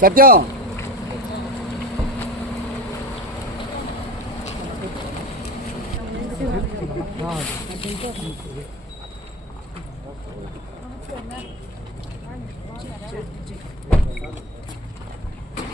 సత్యం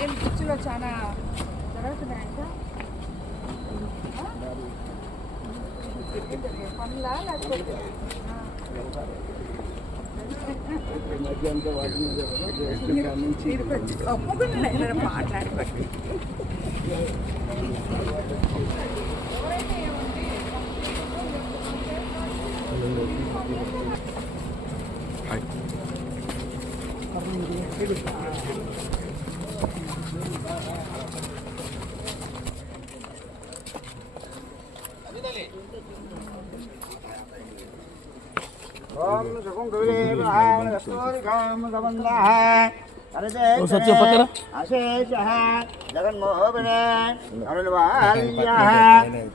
ఏం పిచ్చిలో చాలా జరుగుతున్నాయంట పనులా లేకపోతే మాట్లాడి ఓం సుఖం అశేష జగన్మోహన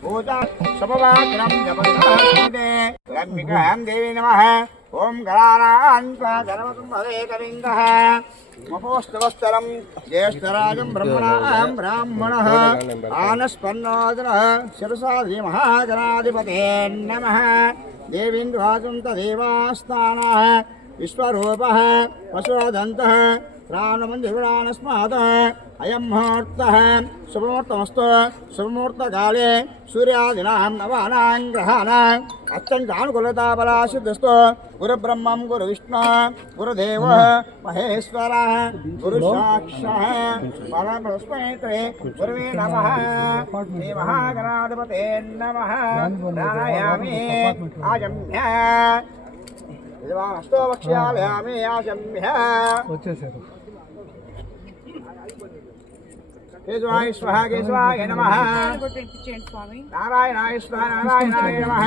పూజా సమవాగ్రం జపదే రమ్మికాం దేవి నమః ఓం గణానాన్వగణపతిం భవేకలింగః మపోస్తవస్తరం జ్యేష్ఠరాజం బ్రహ్మణాం బ్రాహ్మణః ఆనస్పన్నోదనః శిరసా శ్రీమహాగణాధిపతే నమః దేవీంద్రాజం తదేవాస్థానః విశ్వరూపः పశుదంతः ప్రాణమందిరాణస్మాదः అయం ముహూర్తः శుభముహూర్తమస్తు శుభముహూర్తకాలే సూర్యాదీనాం నవానాం గ్రహాణాం అత్యంతానుకూలతాబలా సిద్ధిస్తు గురుబ్రహ్మం గురువిష్ణు గురుదేవో మహేశ్వరः గురుసాక్షాత్ పరబ్రహ్మేత్రే గురువే నమః శ్రీ మహాగణాధిపతే నమః ప్రాణాయామి ఆజమ్య అష్టో వక్ష్యామి ఆజమ్య కేశవాయ స్వహ కేశవాయ నమః నారాయణాయ స్వహ నారాయణాయ నమః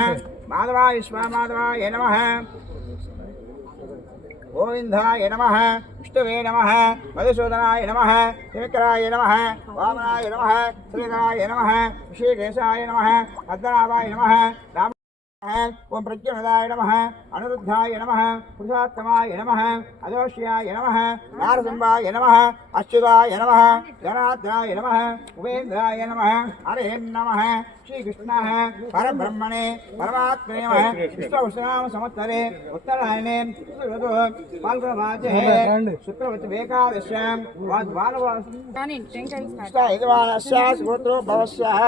మాధవాయ స్వహ మాధవాయ నమః గోవిందాయ నమః విష్ణువే నమః మధుసూదనాయ నమః త్రివిక్రాయ నమః వామనాయ నమః శ్రీధరాయ నమః ఋషికేశాయ నమః పద్మనాభాయ నమః ఓం ప్రజ్ఞదాయ నమః అనిరుద్ధాయ నమః పురుషోత్తమాయ నమః అదోష్యాయ నమః నారసింహాయ నమః అచ్యుతాయ నమః జనార్దనాయ నమః ఉపేంద్రాయ నమః హరే నమః శ్రీకృష్ణः పరబ్రహ్మణే పరమాత్మనే నమః విష్ణువసనామ సంవత్సరే ఉత్తరాయణే పాల్గొనమాసే శుక్రవతి ఏకాదశ్యాం గోత్రో భవస్యః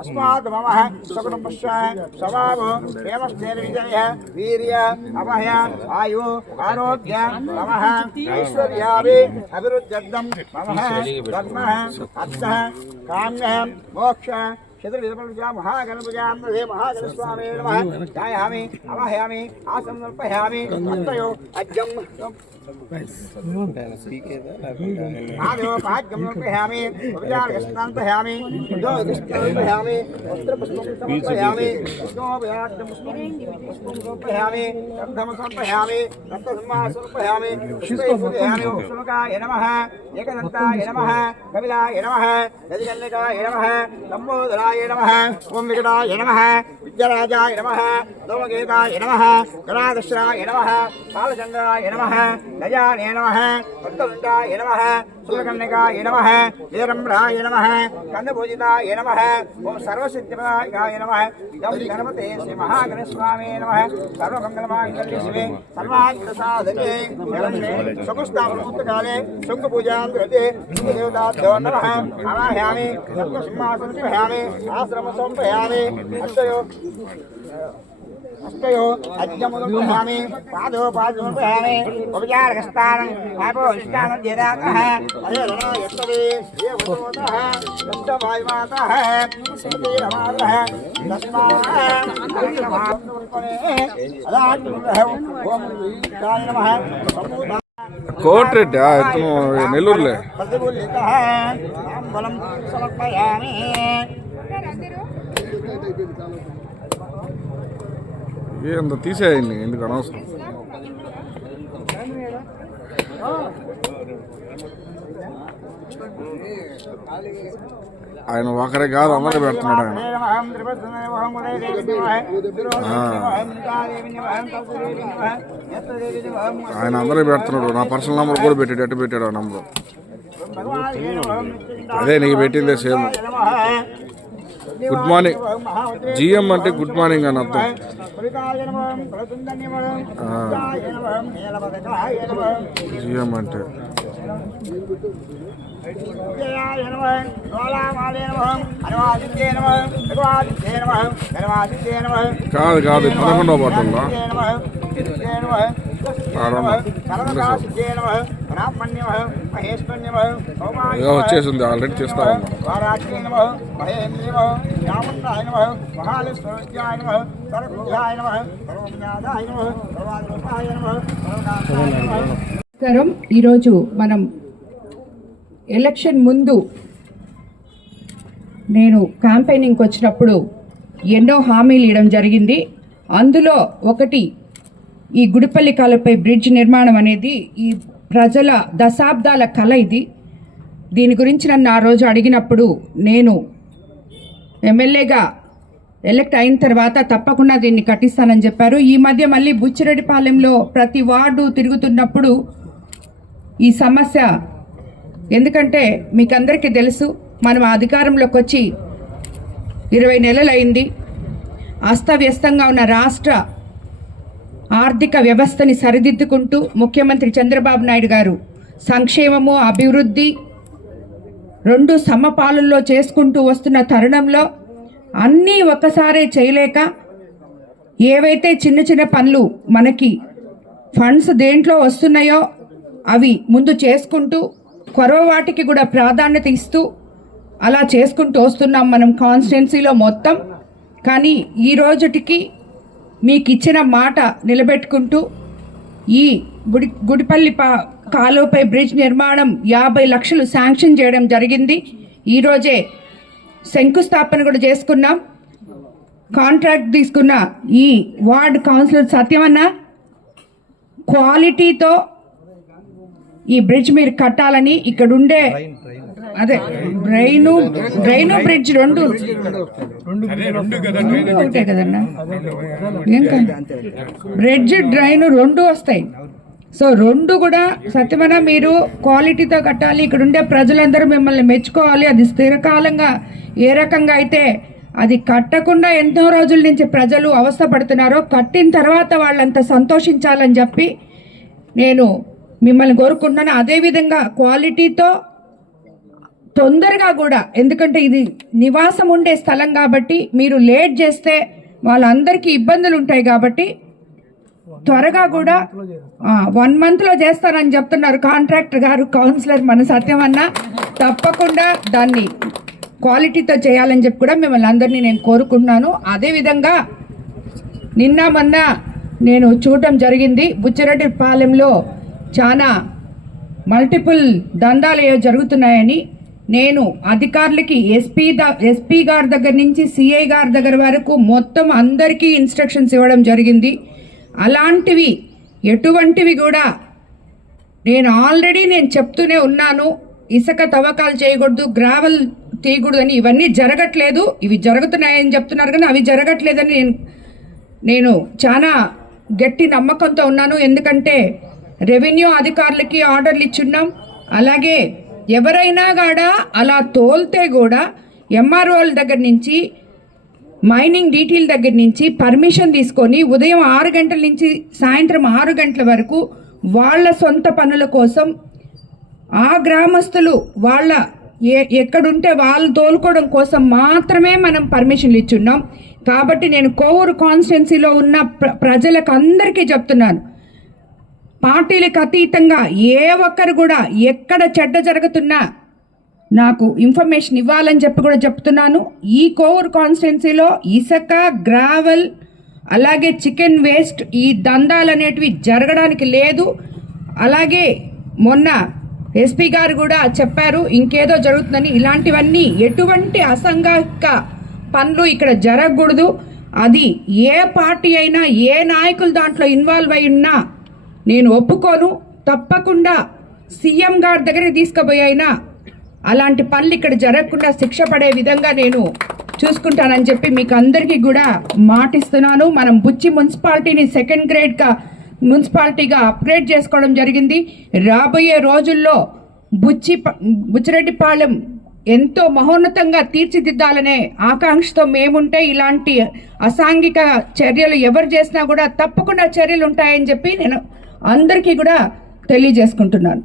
అస్మాత్ మమ సకుటుంబస్య స్వభావో ప్రేమస్థైర్య విజయ వీర్య అభయ ఆయు ఆరోగ్య మమ ఐశ్వర్యాభి అభివృద్ధ్యర్థం మమ ధర్మ అర్థ కామ్య మోక్ష చతుర్విధ మహాగణపూజాం మహాగణస్వామే నమః ధ్యాయామి అవాహయామి ఆసనం సమర్పయామి అత్తయో అజ్జం పాద్యమర్పయామి ఉపచారకస్నాంపయామి ఉదోదిష్టాంపయామి వస్త్రపుష్పం సమర్పయామి పుష్పం సమర్పయామి గంధం సమర్పయామి రక్తసంవాహ సమర్పయామి పుష్పయామి సుముఖాయ నమః ఏకదంతాయ నమః కపిలాయ నమః గజకన్యకాయ నమః లంబోదరాయ నమః ఓం వికటాయ నమః విద్యరాజాయ నమః దోమకేతాయ నమః గణాదశ్రాయ నమః బాలచంద్రాయ నమః గజానే నమః భక్తవృందాయ నమః సూర్యకన్యకాయ నమః వీరంభ్రాయ నమః కందపూజితాయ నమః ఓం సర్వసిద్ధిపదాయ నమః ఇదం గణపతే శ్రీ మహాగణస్వామే నమః సర్వమంగళమాంగళ్య శివే సర్వార్థసాధకే శంకుస్థాపనోత్తకాలే శంకుపూజాం కృతే శంకుదేవతాభ్యో నమః ఆవాహయామి సింహాసనపయామి ఆశ్రమ సంపయామి అష్టయో అజ్ఞముదర్పయామి పాదోపాదముపయామి ఉపచారకస్థానం పాపోష్టానం జదాతః అరేరణ యస్తదే దేవతోతః దత్తవాయుమాతః సతీరమాతః తస్మాత్ ఓం వీరాయ నమః సంపూర్ణ కోట్రెడ్డి ఇతను నెల్లూరులే బలం సమర్పయామి ఏందో తీసేయండి ఎందుకు అనవసరం ఆయన ఒకరే కాదు అందరూ పెడుతున్నాడు ఆయన. ఆయన అందరూ పెడుతున్నాడు. నా పర్సనల్ నెంబర్ కూడా పెట్టాడు. ఎట్టు పెట్టాడు ఆ నెంబర్? అదే నీకు పెట్టిందే సేమ్. Good morning. జిఎం అంటే గుడ్ మార్నింగ్ అని అర్థం. జిఎం అంటే కాదు కాదు 11వ పాటల్లో వచ్చేసింది. ఆల్రెడీ చేస్తా నమస్కారం. ఈరోజు మనం ఎలక్షన్ ముందు నేను క్యాంపెయినింగ్కి వచ్చినప్పుడు ఎన్నో హామీలు ఇవ్వడం జరిగింది. అందులో ఒకటి ఈ గుడిపల్లి కాలువపై బ్రిడ్జ్ నిర్మాణం అనేది ఈ ప్రజల దశాబ్దాల కళ. ఇది దీని గురించి నన్ను ఆ రోజు అడిగినప్పుడు నేను ఎమ్మెల్యేగా ఎలక్ట్ అయిన తర్వాత తప్పకుండా దీన్ని కట్టిస్తానని చెప్పారు. ఈ మధ్య మళ్ళీ బుచ్చిరెడ్డిపాలెంలో ప్రతి వార్డు తిరుగుతున్నప్పుడు ఈ సమస్య, ఎందుకంటే మీకు అందరికీ తెలుసు మనం అధికారంలోకి వచ్చి 20 నెలలు అయింది. అస్తవ్యస్తంగా ఉన్న రాష్ట్ర ఆర్థిక వ్యవస్థని సరిదిద్దుకుంటూ ముఖ్యమంత్రి చంద్రబాబు నాయుడు గారు సంక్షేమము అభివృద్ధి రెండు సమపాలనలో చేసుకుంటూ వస్తున్న తరుణంలో అన్నీ ఒక్కసారే చేయలేక ఏవైతే చిన్న చిన్న పనులు మనకి ఫండ్స్ దేంట్లో వస్తున్నాయో అవి ముందు చేసుకుంటూ కొరవ వాటికి కూడా ప్రాధాన్యత ఇస్తూ అలా చేసుకుంటూ వస్తున్నాం మనం కాన్స్టిట్యున్సీలో మొత్తం. కానీ ఈ రోజుటికి మీకు ఇచ్చిన మాట నిలబెట్టుకుంటూ ఈ గుడిపల్లి కాలువపై బ్రిడ్జ్ నిర్మాణం 50 లక్షలు శాంక్షన్ చేయడం జరిగింది. ఈరోజే శంకుస్థాపన కూడా చేసుకున్నాం. కాంట్రాక్ట్ తీసుకున్న ఈ వార్డ్ కౌన్సిలర్ సత్యమన్న క్వాలిటీతో ఈ బ్రిడ్జ్ మీరు కట్టాలని ఇక్కడ ఉండే అదే డ్రైను బ్రిడ్జ్ రెండు ఒకటే కదన్నా, బ్రిడ్జ్ డ్రైను రెండు వస్తాయి. సో రెండు కూడా సత్యమన మీరు క్వాలిటీతో కట్టాలి. ఇక్కడ ఉండే ప్రజలందరూ మిమ్మల్ని మెచ్చుకోవాలి. అది స్థిరకాలంగా ఏ రకంగా అయితే అది కట్టకుండా ఎంతో రోజుల నుంచి ప్రజలు అవస్థపడుతున్నారో కట్టిన తర్వాత వాళ్ళంతా సంతోషించాలని చెప్పి నేను మిమ్మల్ని కోరుకుంటున్నాను. అదేవిధంగా క్వాలిటీతో తొందరగా కూడా, ఎందుకంటే ఇది నివాసం ఉండే స్థలం కాబట్టి మీరు లేట్ చేస్తే వాళ్ళందరికీ ఇబ్బందులు ఉంటాయి కాబట్టి త్వరగా కూడా 1 monthలో చేస్తానని చెప్తున్నారు కాంట్రాక్టర్ గారు, కౌన్సిలర్ మన సత్యమన్న. తప్పకుండా దాన్ని క్వాలిటీతో చేయాలని చెప్పి కూడా మిమ్మల్ని అందరినీ నేను కోరుకుంటున్నాను. అదేవిధంగా నిన్న మొన్న నేను చూడటం జరిగింది బుచ్చిరెడ్డిపాలెంలో చాలా మల్టిపుల్ దందాలు జరుగుతున్నాయని. నేను అధికారులకి ఎస్పీ గారి దగ్గర నుంచి సిఐ గారి దగ్గర వరకు మొత్తం అందరికీ ఇన్స్ట్రక్షన్స్ ఇవ్వడం జరిగింది. అలాంటివి ఎటువంటివి కూడా నేను ఆల్రెడీ చెప్తూనే ఉన్నాను. ఇసుక తవ్వకాలు చేయకూడదు, గ్రావెల్ తీయకూడదని. ఇవన్నీ జరగట్లేదు, ఇవి జరుగుతున్నాయని చెప్తున్నారు కానీ అవి జరగట్లేదని నేను చాలా గట్టి నమ్మకంతో ఉన్నాను. ఎందుకంటే రెవెన్యూ అధికారులకి ఆర్డర్లు ఇచ్చున్నాం. అలాగే ఎవరైనా కూడా అలా తోల్తే కూడా ఎంఆర్ఓల దగ్గర నుంచి మైనింగ్ డీటెయిల్ దగ్గర నుంచి పర్మిషన్ తీసుకొని ఉదయం 6 గంటల నుంచి సాయంత్రం 6 గంటల వరకు వాళ్ళ సొంత పనుల కోసం ఆ గ్రామస్తులు వాళ్ళ ఎక్కడుంటే వాళ్ళు తోలుకోవడం కోసం మాత్రమే మనం పర్మిషన్లు ఇచ్చున్నాం. కాబట్టి నేను కోవూరు కాన్స్టిట్యున్సీలో ఉన్న ప్రజలకు అందరికీ చెప్తున్నాను, పార్టీలకు అతీతంగా ఏ ఒక్కరు కూడా ఎక్కడ చెడ్డ జరుగుతున్నా నాకు ఇన్ఫర్మేషన్ ఇవ్వాలని చెప్పి కూడా చెప్తున్నాను. ఈ కోవూరు కాన్స్టిట్యున్సీలో ఇసుక, గ్రావెల్, అలాగే చికెన్ వేస్ట్ ఈ దందాలు అనేటివి జరగడానికి లేదు. అలాగే మొన్న ఎస్పీ గారు కూడా చెప్పారు ఇంకేదో జరుగుతుందని. ఇలాంటివన్నీ ఎటువంటి అసంఘిక పనులు ఇక్కడ జరగకూడదు. అది ఏ పార్టీ అయినా ఏ నాయకులు దాంట్లో ఇన్వాల్వ్ అయి ఉన్నా నేను ఒప్పుకోను. తప్పకుండా సీఎం గారి దగ్గరికి తీసుకుపోయి అయినా అలాంటి పనులు ఇక్కడ జరగకుండా శిక్ష పడే విధంగా నేను చూసుకుంటానని చెప్పి మీకు అందరికీ కూడా మాటిస్తున్నాను. మనం బుచ్చి మున్సిపాలిటీని సెకండ్ గ్రేడ్గా మున్సిపాలిటీగా అప్గ్రేడ్ చేసుకోవడం జరిగింది. రాబోయే రోజుల్లో బుచ్చిరెడ్డిపాలెం ఎంతో మహోన్నతంగా తీర్చిదిద్దాలనే ఆకాంక్షతో మేముంటే ఇలాంటి అసాంఘిక చర్యలు ఎవరు చేసినా కూడా తప్పకుండా చర్యలు ఉంటాయని చెప్పి నేను అందరికీ కూడా తెలియజేసుకుంటున్నాను.